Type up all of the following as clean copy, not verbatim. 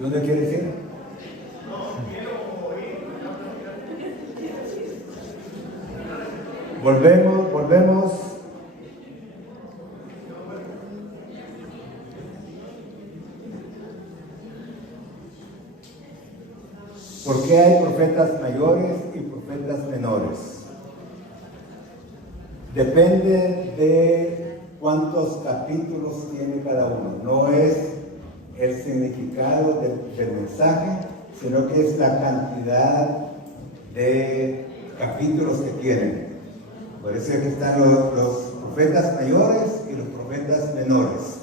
¿Dónde quieres ir? Volvemos. ¿Por qué hay profetas mayores y profetas menores? Depende de cuántos capítulos tiene cada uno. No es el significado del mensaje, sino que es la cantidad de capítulos que tienen. Por eso es que están los profetas mayores y los profetas menores.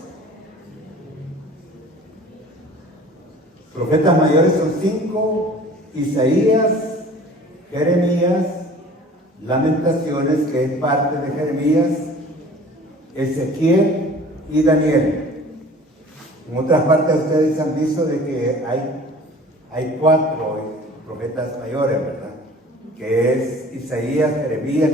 Profetas mayores son 5: Isaías, Jeremías, Lamentaciones, que es parte de Jeremías, Ezequiel y Daniel. En otras partes ustedes han visto de que hay 4 profetas mayores, ¿verdad? Que es Isaías, Jeremías,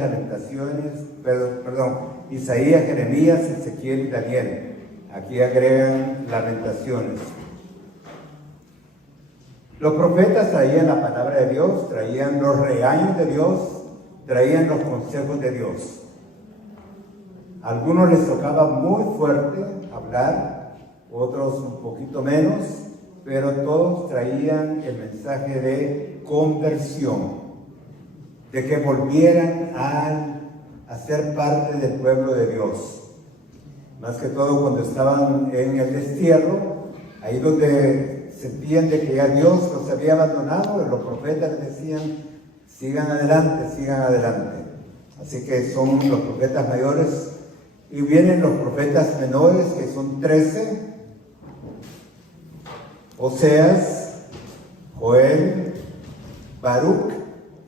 Isaías, Jeremías, Ezequiel y Daniel. Aquí agregan Lamentaciones. Los profetas traían la palabra de Dios, traían los regaños de Dios, traían los consejos de Dios. A algunos les tocaba muy fuerte hablar, otros un poquito menos, pero todos traían el mensaje de conversión, de que volvieran a ser parte del pueblo de Dios. Más que todo cuando estaban en el destierro, ahí donde sentían de que ya Dios los había abandonado, los profetas les decían: sigan adelante, sigan adelante. Así que son los profetas mayores, y vienen los profetas menores, que son 13: Oseas, Joel, Baruch,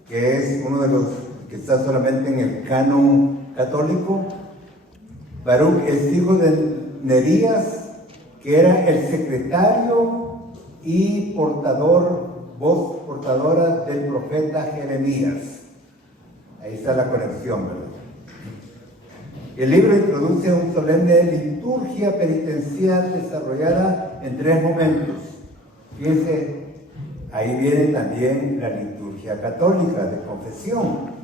que es uno de los que está solamente en el canon católico. Baruch es hijo de Nerías, que era el secretario y voz portadora del profeta Jeremías. Ahí está la conexión, ¿verdad? El libro introduce una solemne liturgia penitencial desarrollada en 3 momentos. Fíjense, ahí viene también la liturgia católica de confesión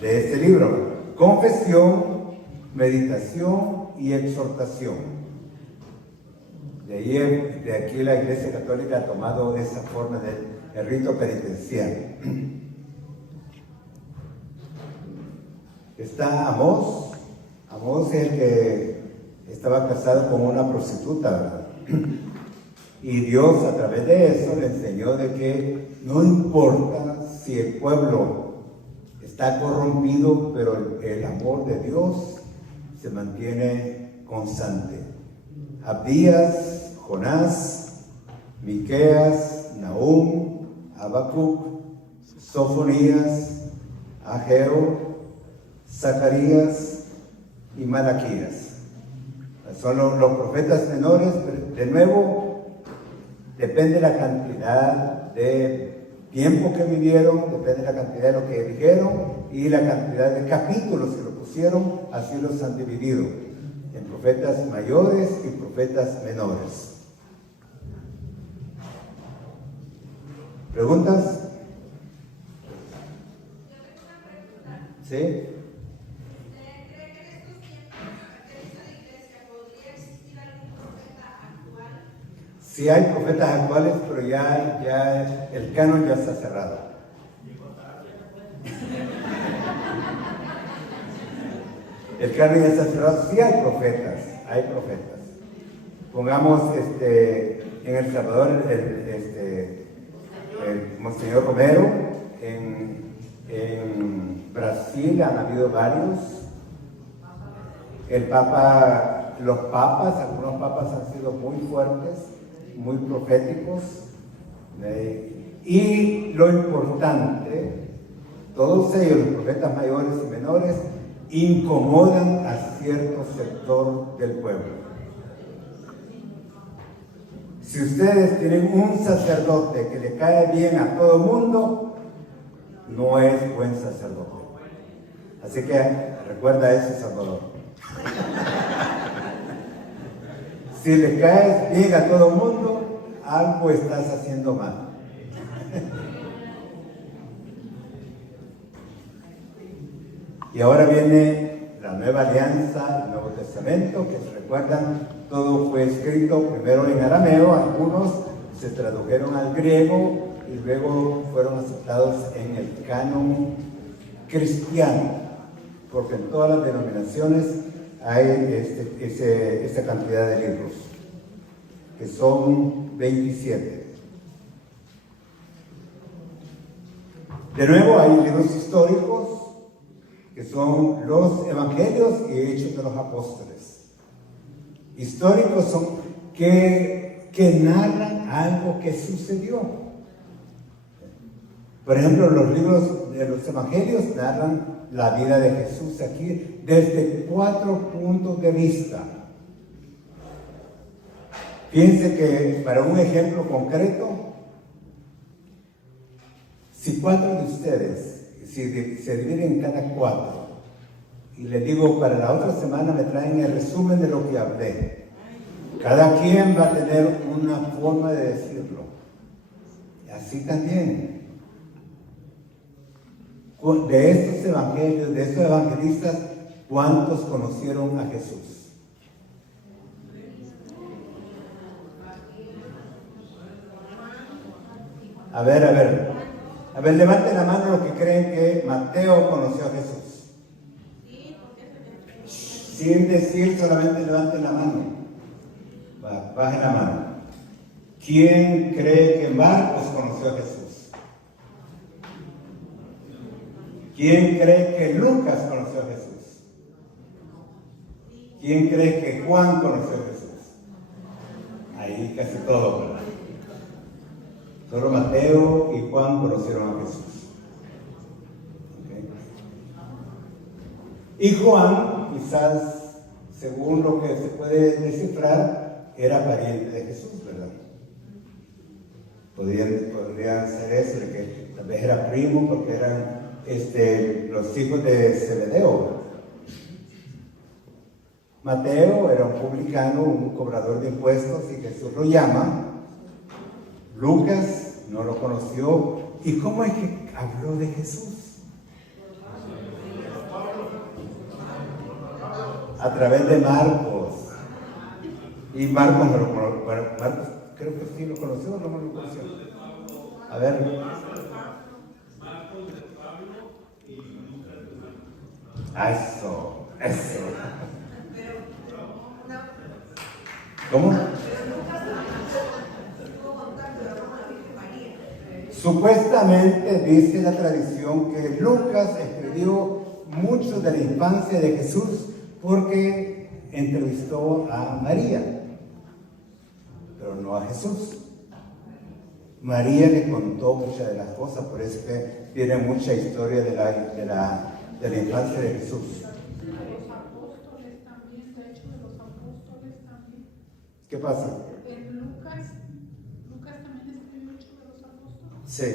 de este libro: confesión, meditación y exhortación. De aquí la Iglesia Católica ha tomado esa forma del rito penitencial. Está Amós. Amós es el que estaba casado con una prostituta, ¿verdad? Y Dios, a través de eso, le enseñó de que no importa si el pueblo está corrompido, pero el amor de Dios se mantiene constante. Abdías, Jonás, Miqueas, Nahum, Habacuc, Sofonías, Ageo, Zacarías y Malaquías. Son los profetas menores. De nuevo, depende de la cantidad de tiempo que vivieron, depende de la cantidad de lo que dijeron y la cantidad de capítulos que lo pusieron. Así los han dividido en profetas mayores y profetas menores. ¿Preguntas? ¿Sí? Sí hay profetas actuales, pero ya el canon ya está cerrado. El canon ya está cerrado. Sí hay profetas. Pongamos en El Salvador el Monseñor Romero, en Brasil han habido varios. Los papas, algunos papas han sido muy fuertes, muy proféticos, y lo importante, todos ellos, los profetas mayores y menores, incomodan a cierto sector del pueblo. Si ustedes tienen un sacerdote que le cae bien a todo el mundo, no es buen sacerdote. Así que recuerda eso, Salvador. Si le caes bien a todo el mundo, algo estás haciendo mal. Y ahora viene la nueva alianza, el Nuevo Testamento, que se recuerdan, todo fue escrito primero en arameo, algunos se tradujeron al griego y luego fueron aceptados en el canon cristiano, porque en todas las denominaciones hay esta cantidad de libros, que son 27. De nuevo, hay libros históricos, que son los evangelios y hechos de los apóstoles. Históricos son que narran algo que sucedió. Por ejemplo, los libros de los evangelios narran la vida de Jesús aquí desde 4 puntos de vista. Piense que para un ejemplo concreto, si 4 de ustedes, si se dividen en cada 4, y les digo, para la otra semana me traen el resumen de lo que hablé, cada quien va a tener una forma de decirlo. Así también, de estos evangelios, de estos evangelistas, ¿cuántos conocieron a Jesús? A ver, levanten la mano los que creen que Mateo conoció a Jesús. Sin decir, solamente levanten la mano. Bajen la mano. ¿Quién cree que Marcos conoció a Jesús? ¿Quién cree que Lucas conoció a Jesús? ¿Quién cree que Juan conoció a Jesús? Ahí casi todo, ¿verdad? Solo Mateo y Juan conocieron a Jesús. ¿Okay? Y Juan, quizás, según lo que se puede descifrar, era pariente de Jesús, ¿verdad? Podrían ser eso, de que tal vez era primo, porque eran los hijos de Zebedeo. Mateo era un publicano, un cobrador de impuestos, y Jesús lo llama. Lucas no lo conoció. ¿Y cómo es que habló de Jesús? A través de Marcos. Y Marcos no lo conoció. Bueno, Marcos creo que sí lo conoció o no lo conoció. A ver. Eso. ¿Cómo? Supuestamente dice la tradición que Lucas escribió mucho de la infancia de Jesús porque entrevistó a María, pero no a Jesús. María le contó muchas de las cosas, por eso que tiene mucha historia de la infancia de Jesús. Los apóstoles también, de hecho, de los apóstoles también. ¿Qué pasa? En Lucas también escribió mucho de los apóstoles. Sí.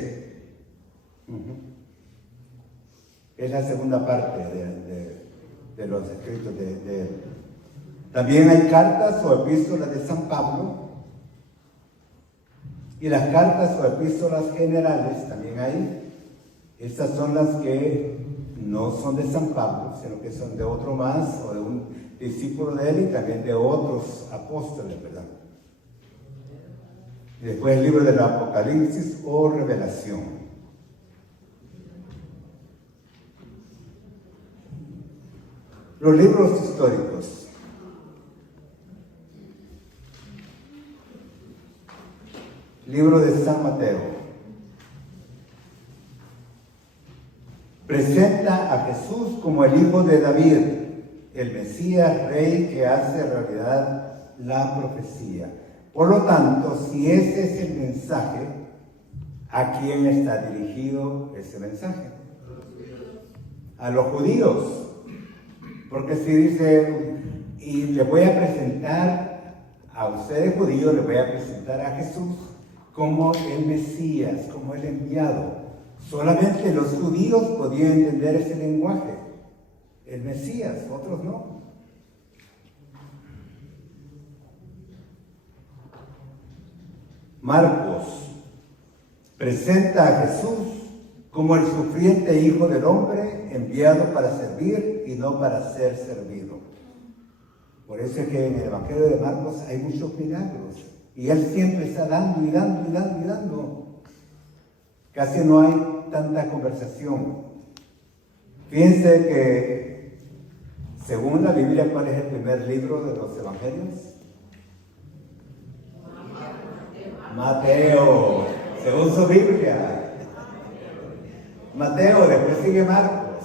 Es la segunda parte de los escritos de él. También hay cartas o epístolas de San Pablo. Y las cartas o epístolas generales también hay. Estas son las que no son de San Pablo, sino que son de otro más o de un discípulo de él y también de otros apóstoles, ¿verdad? Y después el libro del Apocalipsis o Revelación. Los libros históricos. Libro de San Mateo. Presenta a Jesús como el hijo de David, el Mesías, rey que hace realidad la profecía. Por lo tanto, si ese es el mensaje, ¿a quién está dirigido ese mensaje? A los judíos. Porque si dice, y le voy a presentar a ustedes judíos, le voy a presentar a Jesús como el Mesías, como el enviado. Solamente los judíos podían entender ese lenguaje, el Mesías, otros no. Marcos presenta a Jesús como el sufriente Hijo del Hombre, enviado para servir y no para ser servido. Por eso es que en el Evangelio de Marcos hay muchos milagros. Y Él siempre está dando y dando y dando y dando. Casi no hay tanta conversación. Fíjense que, según la Biblia, ¿cuál es el primer libro de los Evangelios? Mateo, según su Biblia. Mateo, después sigue Marcos.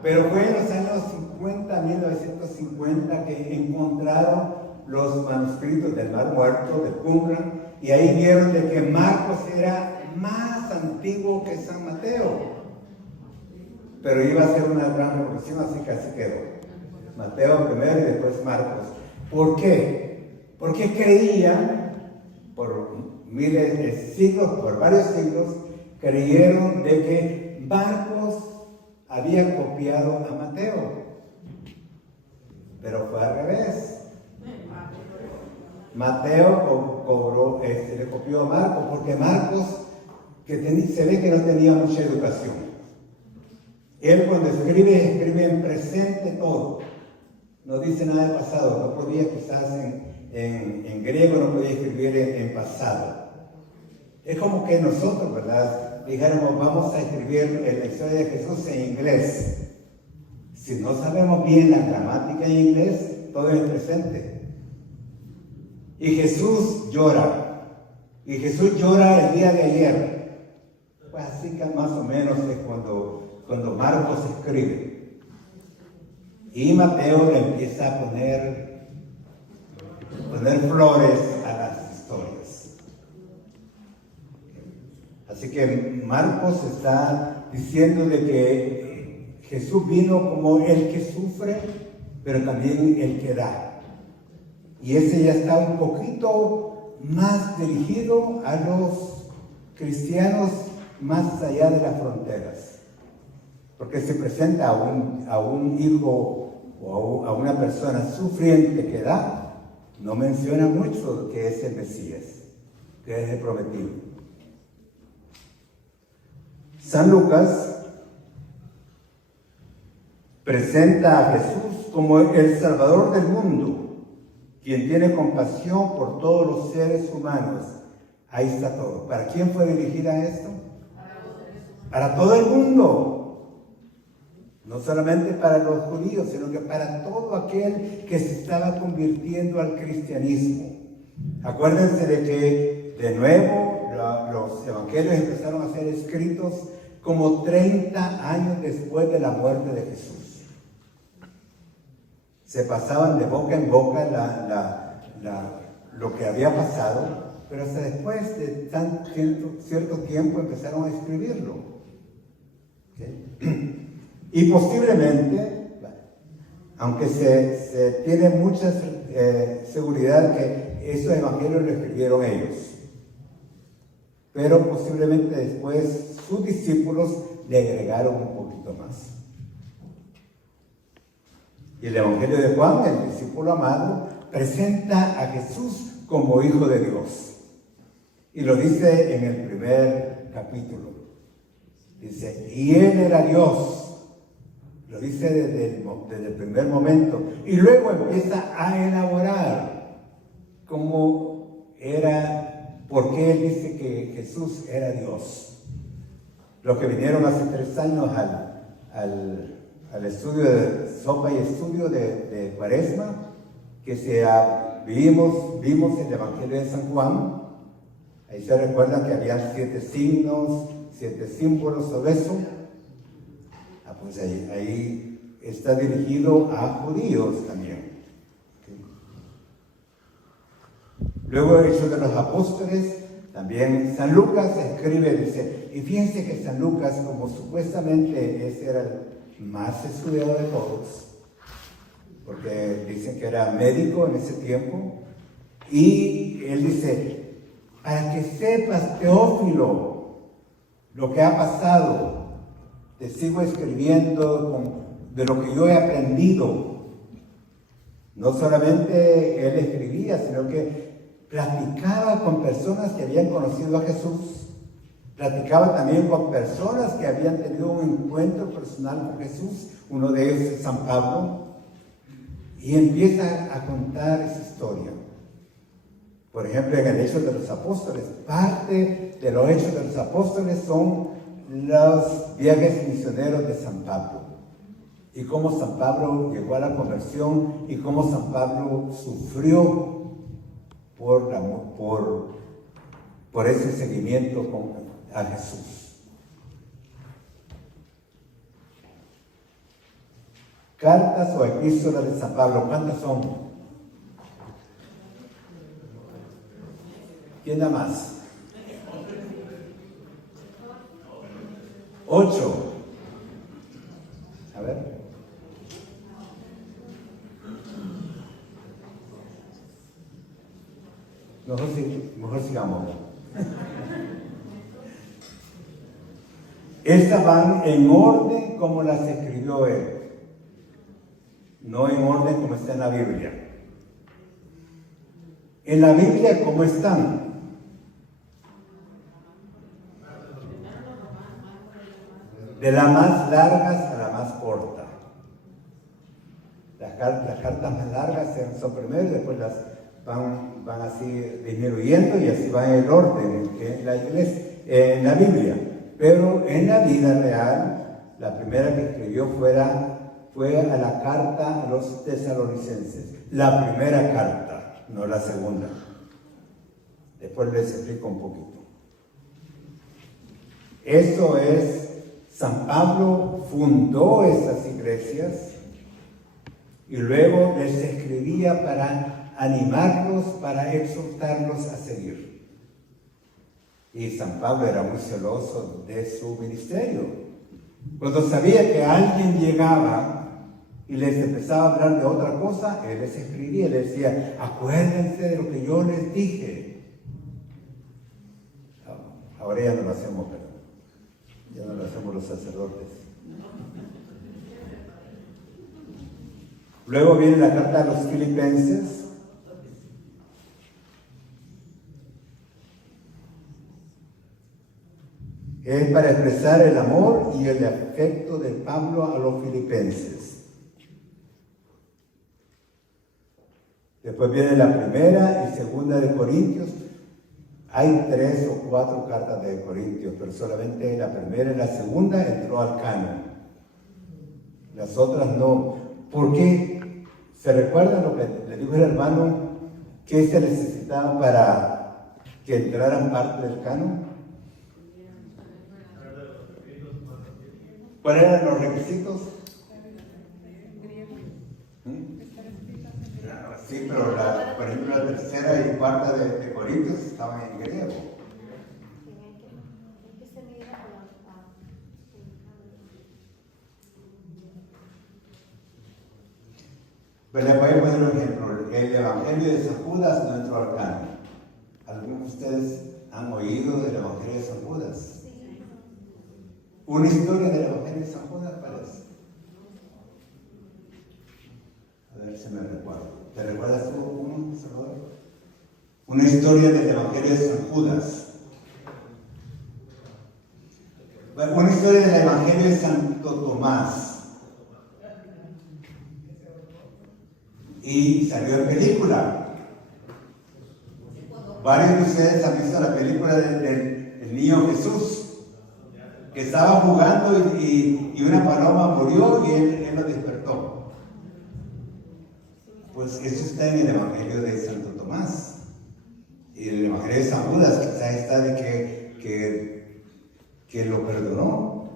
Pero fue en los años 1950, que encontraron los manuscritos del Mar Muerto, de Qumran, y ahí vieron de que Marcos era más antiguo que San Mateo. Pero iba a ser una gran revolución, así que así quedó. Mateo primero y después Marcos. ¿Por qué? Porque creían, por miles de siglos, por varios siglos, creyeron de que Marcos había copiado a Mateo. Pero fue al revés. Mateo le copió a Marcos, porque Marcos se ve que no tenía mucha educación. Él cuando escribe en presente todo. No dice nada del pasado. No podía, quizás en griego no podía escribir en pasado. Es como que nosotros, ¿verdad?, dijéramos, vamos a escribir la historia de Jesús en inglés. Si no sabemos bien la gramática en inglés, todo es presente. Y Jesús llora. Y Jesús llora el día de ayer. Pues así que más o menos es cuando Marcos escribe. Y Mateo le empieza a poner flores a las historias. Así que Marcos está diciendo de que Jesús vino como el que sufre, pero también el que da. Y ese ya está un poquito más dirigido a los cristianos más allá de las fronteras. Porque se presenta a un hijo o a una persona sufriente que da, no menciona mucho que es el Mesías, que es el prometido. San Lucas presenta a Jesús como el Salvador del mundo, quien tiene compasión por todos los seres humanos. Ahí está todo. ¿Para quién fue dirigida esto? Para todo el mundo. No solamente para los judíos, sino que para todo aquel que se estaba convirtiendo al cristianismo. Acuérdense de que, de nuevo, los evangelios empezaron a ser escritos como 30 años después de la muerte de Jesús. Se pasaban de boca en boca lo que había pasado, pero hasta después de cierto tiempo empezaron a escribirlo. ¿Okay? Y posiblemente, aunque se tiene mucha seguridad que esos evangelios lo escribieron ellos, pero posiblemente después sus discípulos le agregaron un poquito más. Y el Evangelio de Juan, el discípulo amado, presenta a Jesús como Hijo de Dios. Y lo dice en el primer capítulo. Dice, y Él era Dios. Lo dice desde el primer momento. Y luego empieza a elaborar cómo era, por qué Él dice que Jesús era Dios. Los que vinieron hace 3 años al estudio de sopa y estudio de Cuaresma, que vimos el Evangelio de San Juan. Ahí se recuerdan que había 7 signos, 7 símbolos sobre eso. Pues ahí está dirigido a judíos también. Luego el Hechos de los Apóstoles, también San Lucas escribe, dice, y fíjense que San Lucas, como supuestamente ese era el más estudiado de todos, porque dicen que era médico en ese tiempo, y él dice, para que sepas, Teófilo, lo que ha pasado, te sigo escribiendo de lo que yo he aprendido. No solamente él escribía, sino que platicaba con personas que habían conocido a Jesús, platicaba también con personas que habían tenido un encuentro personal con Jesús, uno de ellos es San Pablo, y empieza a contar esa historia. Por ejemplo, en el Hechos de los Apóstoles, parte de los Hechos de los Apóstoles son los viajes misioneros de San Pablo. Y cómo San Pablo llegó a la conversión y cómo San Pablo sufrió por ese seguimiento a Jesús. Cartas o epístolas de San Pablo, ¿cuántas son? ¿Quién da más? 8. A ver. Mejor sigamos. Estas van en orden como las escribió él, no en orden como está en la Biblia. En la Biblia, ¿cómo están? De las más largas a la más corta. Las cartas más largas son primero y después las van así disminuyendo y así va en el orden en la iglesia, en la Biblia. Pero en la vida real, la primera que escribió fue a la carta a los tesalonicenses. La primera carta, no la segunda. Después les explico un poquito. Eso es, San Pablo fundó esas iglesias y luego les escribía para animarlos, para exhortarlos a seguir. Y San Pablo era muy celoso de su ministerio. Cuando sabía que alguien llegaba y les empezaba a hablar de otra cosa, él les escribía, les decía, acuérdense de lo que yo les dije. Ahora ya no lo hacemos, pero ya no lo hacemos los sacerdotes. Luego viene la carta a los Filipenses. Es para expresar el amor y el afecto de Pablo a los filipenses. Después viene la primera y segunda de Corintios. Hay 3 o 4 cartas de Corintios, pero solamente la primera y la segunda entró al canon. Las otras no. ¿Por qué? ¿Se recuerdan lo que le dijo el hermano? ¿Qué se necesitaba para que entraran parte del canon? ¿Cuáles eran los requisitos? Sí, pero por ejemplo la tercera y cuarta de Corintios estaban en griego. Pero les voy a poner un ejemplo. El Evangelio de San Judas no entró al canon. ¿Algunos de ustedes han oído del Evangelio de San Judas? Una historia del Evangelio de San Judas, ¿cuál es? A ver si me recuerdo. ¿Te recuerdas tú uno, Salvador? Una historia del Evangelio de San Judas. Una historia del Evangelio de Santo Tomás. Y salió en película. Varios de ustedes han visto la película del niño Jesús, que estaba jugando y una paloma murió y él lo despertó. Pues eso está en el Evangelio de Santo Tomás. Y en el Evangelio de San Judas quizás está de que lo perdonó.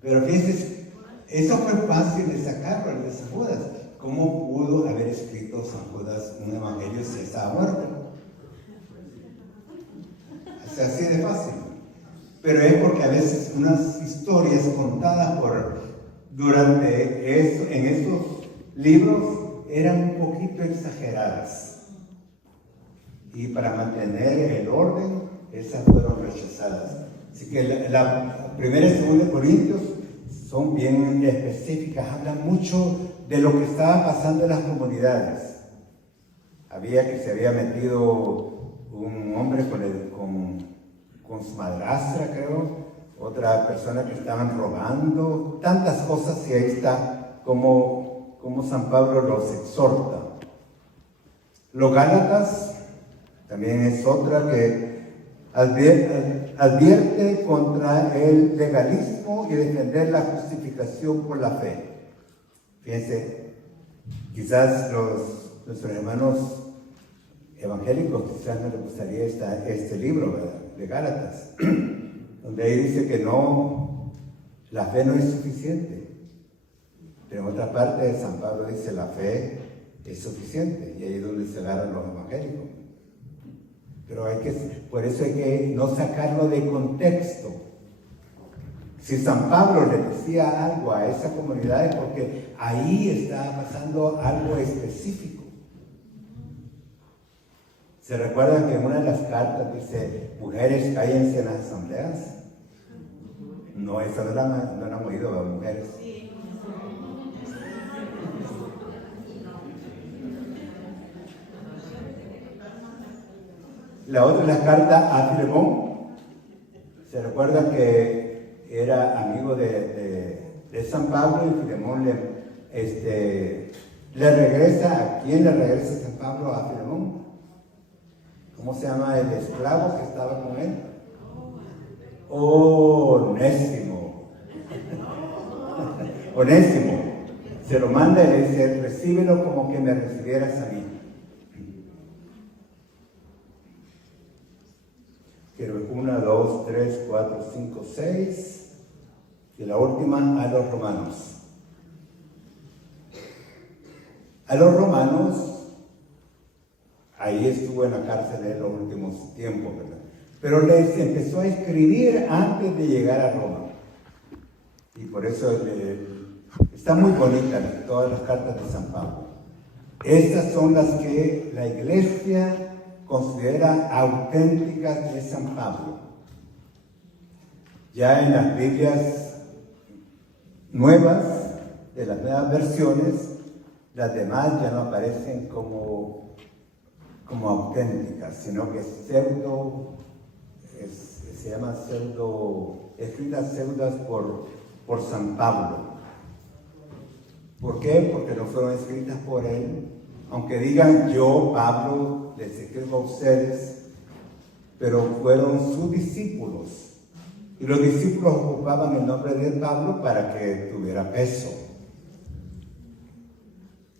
Pero fíjense, eso fue fácil de sacarlo, el de San Judas. ¿Cómo pudo haber escrito San Judas un Evangelio si estaba muerto? Es así de fácil. Pero es porque a veces unas historias contadas en estos libros eran un poquito exageradas. Y para mantener el orden, esas fueron rechazadas. Así que la primera y segunda de Corintios son bien específicas, hablan mucho de lo que estaba pasando en las comunidades. que se había metido un hombre con su madrastra, creo, otra persona que estaban robando, tantas cosas, y ahí está como San Pablo los exhorta. Los Gálatas también es otra que advierte contra el legalismo y defender la justificación por la fe. Fíjense, quizás nuestros hermanos evangélicos quizás no les gustaría este libro, ¿verdad?, de Gálatas, donde ahí dice que no, la fe no es suficiente. Pero en otra parte de San Pablo dice la fe es suficiente, y ahí es donde se agarran los evangélicos. Pero por eso hay que no sacarlo de contexto. Si San Pablo le decía algo a esa comunidad es porque ahí estaba pasando algo específico. ¿Se recuerdan que en una de las cartas dice, mujeres, cállense en las asambleas? No, eso no la han oído, las mujeres. La otra es la carta a Filemón. ¿Se recuerdan que era amigo de San Pablo, y Filemón le regresa? ¿A quién le regresa San Pablo a Filemón? ¿Cómo se llama el esclavo que estaba con él? Onésimo. Onésimo. Se lo manda y le dice, recíbelo como que me recibieras a mí. Quiero 1, 2, 3, 4, 5, 6. Y la última, a los romanos. A los romanos, ahí estuvo en la cárcel en los últimos tiempos, ¿verdad? Pero les empezó a escribir antes de llegar a Roma. Y por eso está muy bonita todas las cartas de San Pablo. Estas son las que la iglesia considera auténticas de San Pablo. Ya en las Biblias nuevas, de las nuevas versiones, las demás ya no aparecen como auténticas, sino que se llama escritas pseudas por San Pablo. ¿Por qué? Porque no fueron escritas por él. Aunque digan yo, Pablo, les escribo a ustedes, pero fueron sus discípulos. Y los discípulos ocupaban el nombre de Pablo para que tuviera peso.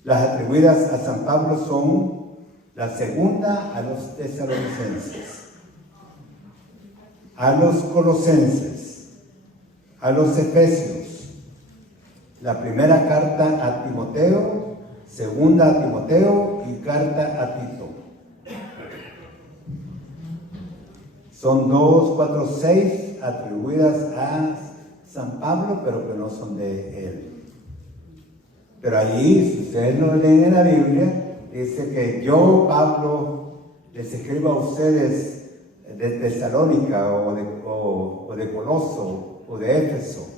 Las atribuidas a San Pablo son la segunda a los tesalonicenses, a los colosenses, a los efesios, la primera carta a Timoteo, segunda a Timoteo y carta a Tito. Son 2, 4, 6 atribuidas a San Pablo, pero que no son de él. Pero allí, si ustedes lo leen en la Biblia, dice que yo, Pablo, les escribo a ustedes de Tesalónica o de Coloso o de Éfeso.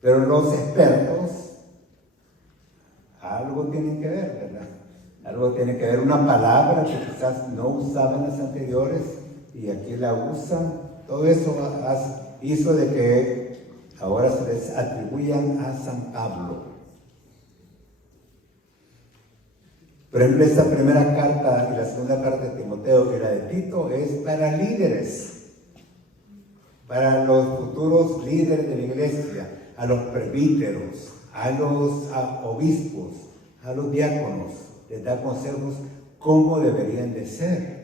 Pero los expertos algo tienen que ver, ¿verdad? Algo tiene que ver, una palabra que quizás no usaban las anteriores y aquí la usan. Todo eso hizo de que ahora se les atribuyan a San Pablo. Por ejemplo, esta primera carta y la segunda carta de Timoteo y la de Tito es para líderes, para los futuros líderes de la iglesia, a los presbíteros, a los obispos, a los diáconos, les da consejos cómo deberían de ser.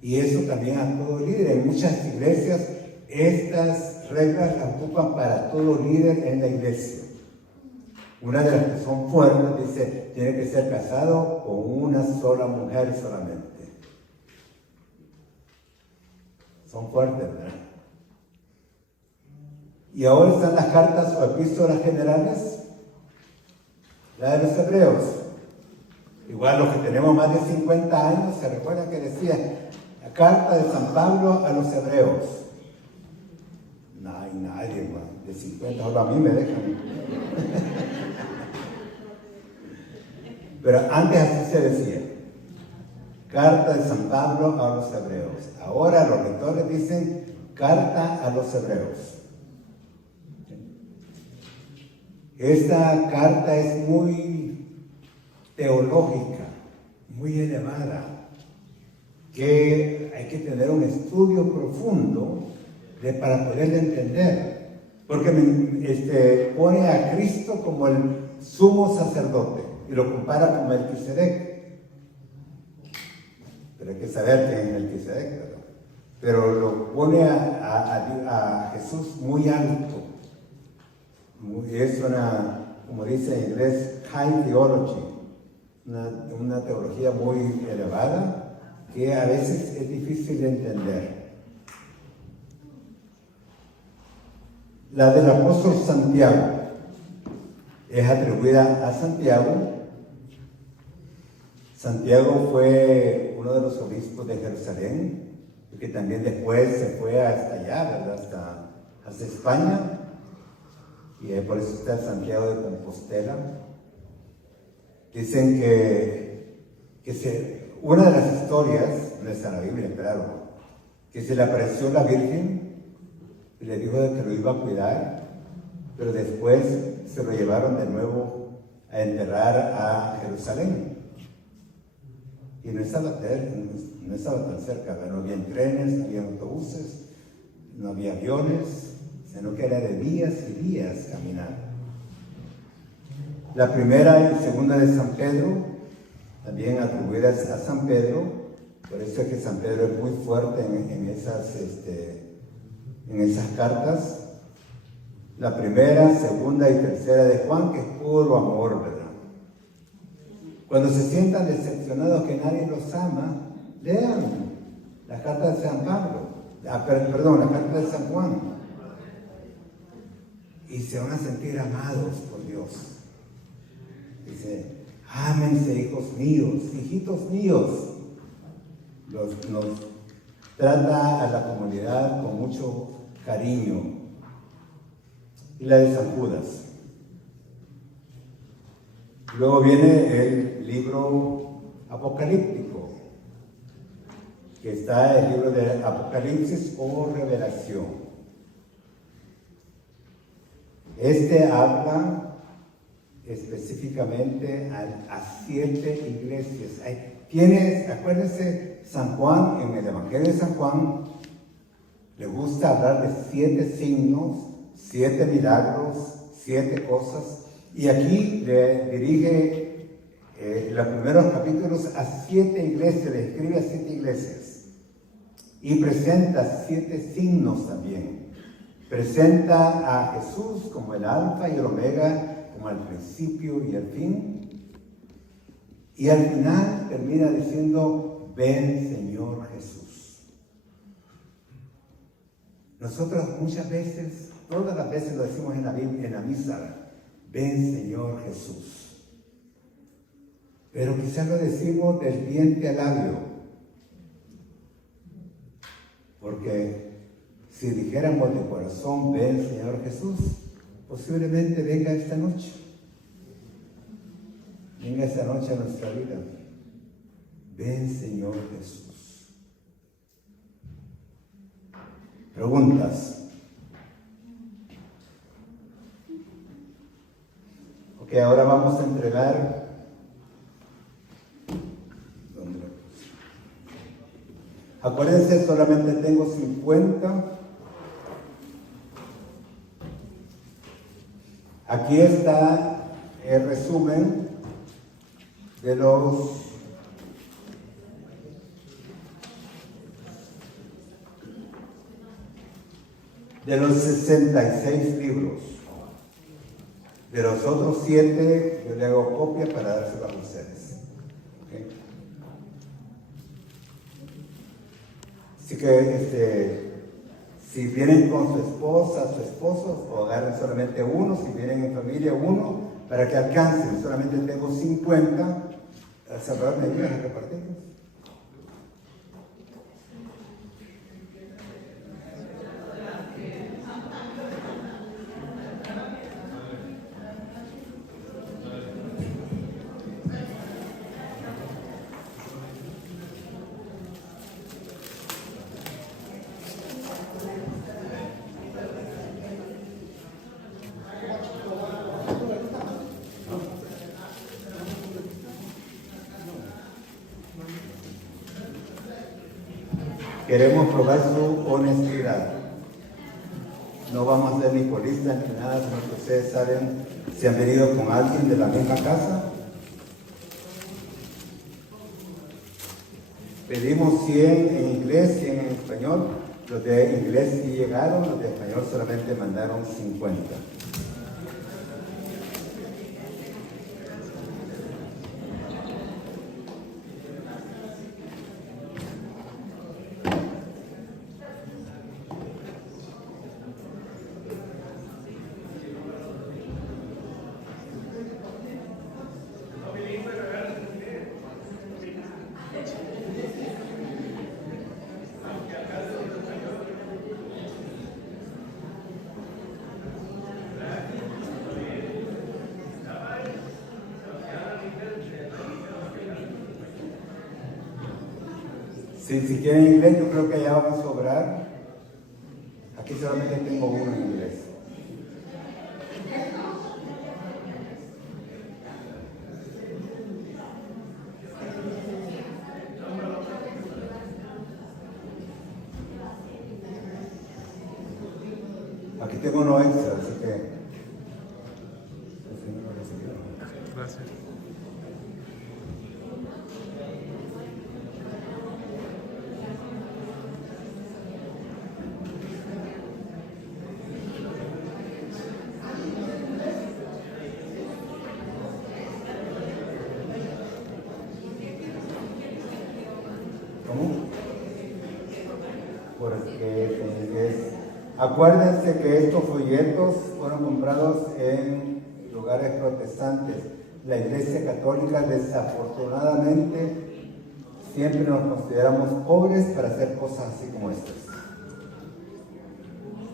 Y eso también a todo líder. En muchas iglesias estas reglas las ocupan para todo líder en la iglesia. Una de las que son fuertes dice, tiene que ser casado con una sola mujer solamente. Son fuertes, ¿verdad? Y ahora están las cartas o epístolas generales, la de los hebreos. Igual los que tenemos más de 50 años, se recuerdan que decía, la carta de San Pablo a los hebreos. No hay nadie más de 50, ahora a mí me dejan. Pero antes así se decía. Carta de San Pablo a los hebreos. Ahora los lectores dicen carta a los hebreos. Esta carta es muy teológica, muy elevada, que hay que tener un estudio profundo para poderla entender, porque pone a Cristo como el sumo sacerdote y lo compara con Melquisedec. Pero hay que saber quién es Melquisedec, ¿verdad? Pero lo pone a Jesús muy alto. Es como dice en inglés, high theology, una teología muy elevada que a veces es difícil de entender. La del apóstol Santiago es atribuida a Santiago. Santiago fue uno de los obispos de Jerusalén, que también después se fue hasta allá, ¿verdad? Hasta España. Y por eso está Santiago de Compostela. Dicen una de las historias, no está en la Biblia, claro, que se le apareció la Virgen y le dijo que lo iba a cuidar, pero después se lo llevaron de nuevo a enterrar a Jerusalén. Y no estaba tan cerca, no había trenes, no había autobuses, no había aviones, sino que era de días y días caminar. La primera y segunda de San Pedro, también atribuidas a San Pedro, por eso es que San Pedro es muy fuerte en esas cartas. La primera, segunda y tercera de Juan, que es puro amor, ¿verdad? Cuando se sientan decepcionados que nadie los ama, lean la carta de San Pablo, la carta de San Juan. Y se van a sentir amados por Dios. Dice, ámense, hijos míos, hijitos míos. Nos trata a la comunidad con mucho cariño. Y la de San Judas. Luego viene el libro apocalíptico, que está el libro de Apocalipsis o Revelación. Este habla específicamente a 7 iglesias. Acuérdense, San Juan, en el Evangelio de San Juan, le gusta hablar de 7 signos, 7 milagros, 7 cosas. Y aquí le dirige los primeros capítulos a 7 iglesias, le escribe a 7 iglesias. Y presenta 7 signos también. Presenta a Jesús como el alfa y el omega, como el principio y el fin. Y al final termina diciendo, ven Señor Jesús. Nosotros muchas veces, todas las veces lo decimos en la misa, ven Señor Jesús. Pero quizás lo decimos del diente al labio. Porque si dijéramos de corazón, ven Señor Jesús, posiblemente venga esta noche. Venga esta noche a nuestra vida. Ven Señor Jesús. Preguntas. Ok, ahora vamos a entregar. Acuérdense, solamente tengo 50. Aquí está el resumen de los 66 libros. De los otros 7 yo le hago copia para dárselo a ustedes. ¿Okay? Así que si vienen con su esposa, su esposo, o agarren solamente uno, si vienen en familia uno, para que alcancen. Solamente tengo 50. El Salvador me ayuda a repartirlos. Queremos probar su honestidad. No vamos a ser ni polistas ni nada, sino que ustedes saben si han venido con alguien de la misma casa. Pedimos 100 en inglés, 100 en español. Los de inglés sí llegaron, los de español solamente mandaron 50. Si quieren inglés, yo creo que allá van a sobrar. Aquí solamente tengo uno en inglés. Aquí tengo uno extra, así que... Gracias. Acuérdense que estos folletos fueron comprados en lugares protestantes. La Iglesia Católica, desafortunadamente, siempre nos consideramos pobres para hacer cosas así como estas.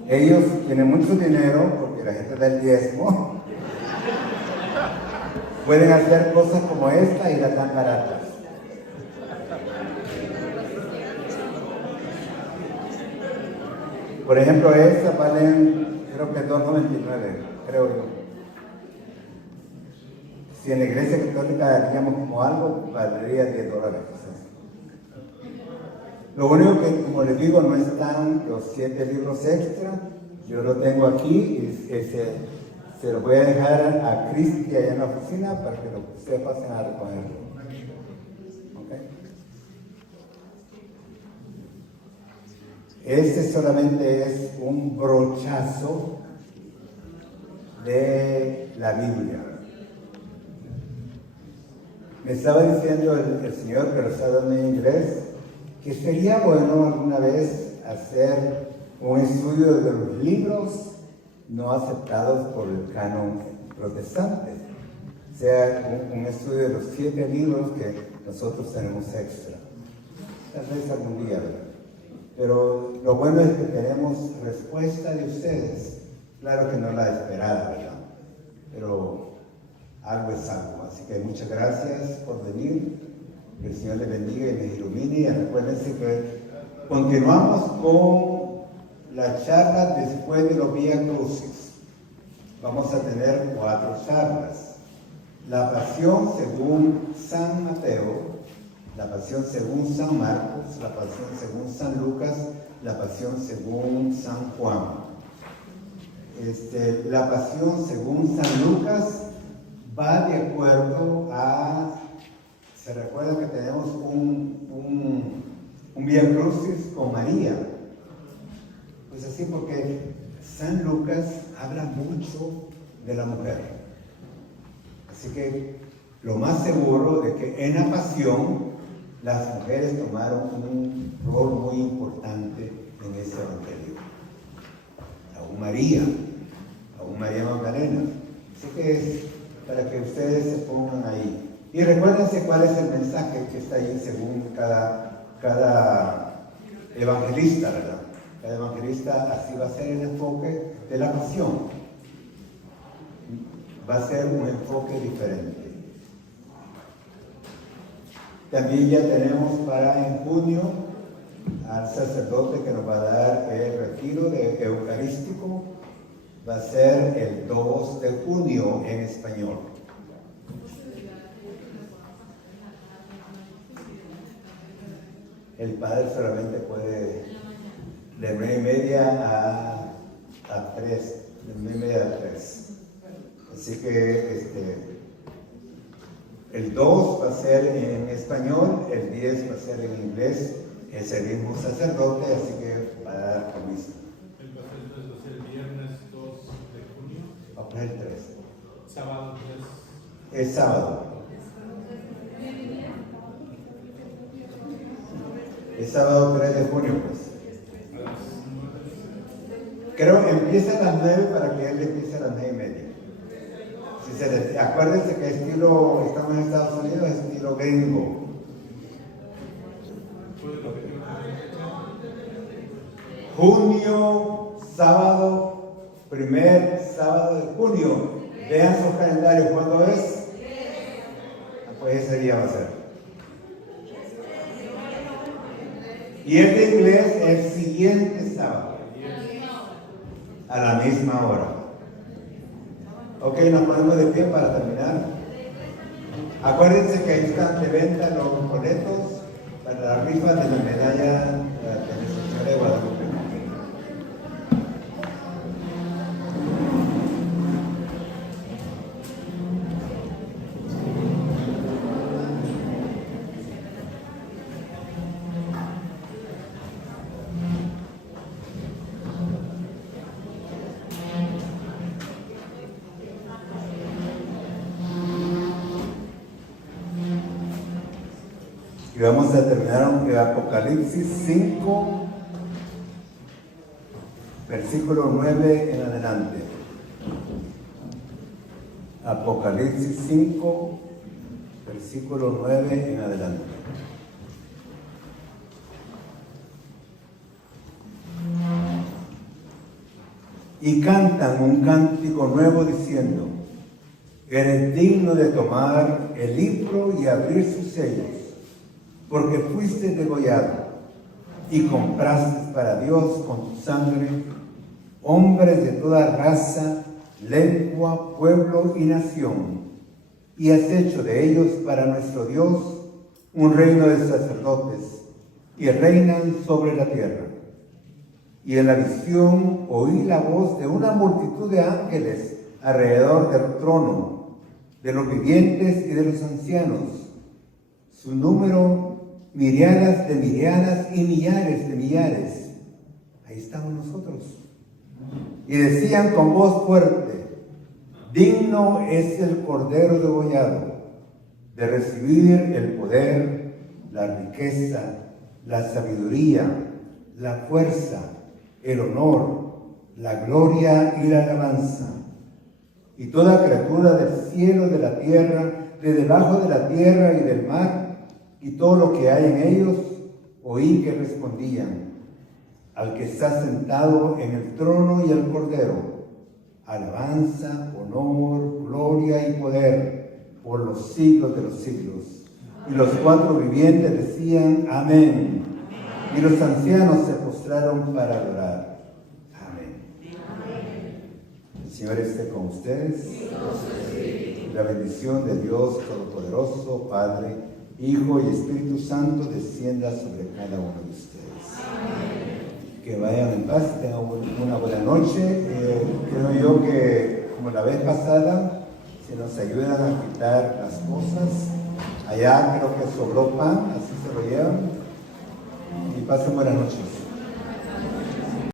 Ellos tienen mucho dinero, porque la gente da el diezmo. Pueden hacer cosas como esta y las dan baratas. Por ejemplo, estas valen, creo que $2.99, creo yo. Si en la Iglesia Católica haríamos como algo, valdría $10 quizás. Lo único que, como les digo, no están los 7 libros extra. Yo lo tengo aquí y se los voy a dejar a Cristi allá en la oficina para que ustedes pasen a recogerlo. Este solamente es un brochazo de la Biblia. Me estaba diciendo el señor que lo está dando en inglés que sería bueno alguna vez hacer un estudio de los libros no aceptados por el canon protestante. O sea, un estudio de los 7 libros que nosotros tenemos extra. Tal vez algún día, ¿verdad? Pero lo bueno es que tenemos respuesta de ustedes. Claro que no la esperada, ¿verdad? Pero algo es algo. Así que muchas gracias por venir. Que el Señor les bendiga y les ilumine. Y recuérdense que continuamos con la charla después de los Vía Crucis. Vamos a tener 4 charlas. La pasión según San Mateo, la pasión según San Marcos, la pasión según San Lucas, la pasión según San Juan. La pasión según San Lucas va de acuerdo a, se recuerda que tenemos un Vía Crucis con María. Pues así porque San Lucas habla mucho de la mujer. Así que lo más seguro de que en la pasión las mujeres tomaron un rol muy importante en ese evangelio. Aún María Magdalena. Así que es para que ustedes se pongan ahí. Y recuérdense cuál es el mensaje que está ahí según cada evangelista, ¿verdad? Cada evangelista así va a ser el enfoque de la pasión. Va a ser un enfoque diferente. También ya tenemos para en junio al sacerdote que nos va a dar el retiro eucarístico. Va a ser el 2 de junio en español. el padre solamente puede de 9:30 a 3, de 9:30 a 3. Así que el 2 va a ser en español, el 10 va a ser en inglés, es el mismo sacerdote, así que va a dar permiso. El pastel entonces va a ser el viernes 2 de junio. Va a poner 3. Sábado 3. Es sábado. Es sábado 3 de junio, pues. A las 9. Creo que empieza a las 9 para que él empiece a las 9:30. Si acuérdense que estamos en Estados Unidos, es estilo gringo. ¿Puede repetir la fecha? Junio, sábado, primer sábado de junio. Vean sus calendarios, ¿cuándo es? Pues ese día va a ser. Y el de inglés el siguiente sábado, a la misma hora. Ok, nos ponemos de pie para terminar. Acuérdense que ahí están de venta los boletos para la rifa de la medalla de Nuestra Señora de Guadalupe. Y vamos a terminar en Apocalipsis 5, versículo 9 en adelante. Apocalipsis 5, versículo 9 en adelante. Y cantan un cántico nuevo diciendo: eres digno de tomar el libro y abrir sus sellos, porque fuiste degollado y compraste para Dios con tu sangre hombres de toda raza, lengua, pueblo y nación, y has hecho de ellos para nuestro Dios un reino de sacerdotes, y reinan sobre la tierra. Y en la visión oí la voz de una multitud de ángeles alrededor del trono, de los vivientes y de los ancianos, su número miríadas de miríadas y millares de millares. Ahí estamos nosotros. Y decían con voz fuerte: digno es el Cordero degollado de recibir el poder, la riqueza, la sabiduría, la fuerza, el honor, la gloria y la alabanza. Y toda criatura del cielo, de la tierra, de debajo de la tierra y del mar, y todo lo que hay en ellos, oí que respondían: al que está sentado en el trono y al Cordero, alabanza, honor, gloria y poder por los siglos de los siglos. Y los cuatro vivientes decían: amén. Y los ancianos se postraron para adorar. Amén. El Señor esté con ustedes. La bendición de Dios Todopoderoso, Padre, Hijo y Espíritu Santo descienda sobre cada uno de ustedes. Que vayan en paz, tengan una buena noche. Creo yo que, como la vez pasada, si nos ayudan a quitar las cosas, allá creo que sobró pan, así se lo llevan. Y pasen buenas noches.